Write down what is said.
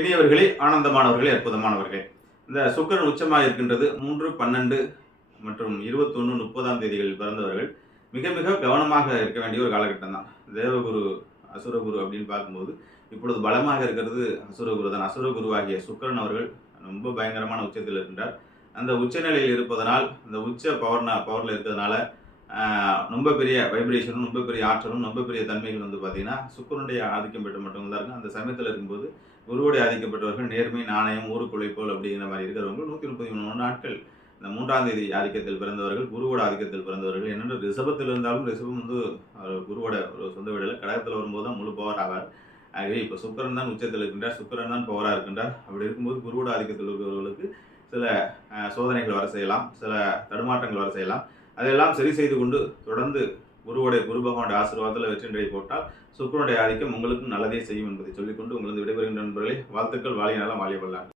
இனியவர்களே, ஆனந்தமானவர்களே, அற்புதமானவர்களே, இந்த சுக்கிரன் உச்சமாக இருக்கின்றது 3, 12 மற்றும் 21, 30ஆம் தேதிகளில் பிறந்தவர்கள் மிக மிக கவனமாக இருக்க வேண்டிய ஒரு காலகட்டம் தான். தேவகுரு அசுரகுரு அப்படின்னு பார்க்கும்போது இப்பொழுது பலமாக இருக்கிறது அசுரகுரு தான். அசுரகுருவாகிய சுக்கிரன் அவர்கள் ரொம்ப பயங்கரமான உச்சத்தில் இருக்கின்றார். அந்த உச்சநிலையில் இருப்பதனால், அந்த உச்ச பவரில் இருக்கிறதுனால ரொம்ப பெரிய வைப்ரேஷனும், ரொம்ப பெரிய ஆற்றலும், ரொம்ப பெரிய தன்மைகள் பார்த்தீங்கன்னா சுக்கிரனுடைய ஆதிக்கம் பெற்று மட்டும் தான் இருக்கும். அந்த சமயத்தில் இருக்கும்போது குருவுடைய ஆதிக்கம் பெற்றவர்கள் நேர்மை, நாணயம், ஊருக்கு உழைப்போல் அப்படிங்கிற மாதிரி இருக்கிறவங்க 133 நாட்கள் இந்த 3ஆம் தேதி ஆதிக்கத்தில் பிறந்தவர்கள், குருவோட ஆதிக்கத்தில் பிறந்தவர்கள். என்னென்று ரிஷபத்தில் இருந்தாலும் ரிஷபம் குருவோட ஒரு சொந்த வீடில் கடகத்தில் வரும்போது தான் முழு பவர் ஆவார். ஆகவே இப்போ சுக்கிரன் தான் உச்சத்தில் இருக்கின்றார், சுக்கிரன் தான் பவராக இருக்கின்றார். அப்படி இருக்கும்போது குருவோட ஆதிக்கத்தில் இருக்கிறவர்களுக்கு சில சோதனைகள் வர செய்யலாம், சில தடுமாற்றங்கள் வர செய்யலாம். அதையெல்லாம் சரி செய்து கொண்டு தொடர்ந்து குரு பகவானுடைய ஆசீர்வாதத்தில் வெற்றி நடை போட்டால் சுக்கிரனுடைய ஆதிக்கம் உங்களுக்கும் நல்லதே செய்யும் என்பதை சொல்லிக்கொண்டு உங்களது விடைபெறுகின்ற நண்பர்களே, வாழ்த்துக்கள். வாழிய நலம், வாழிய வல்லார்.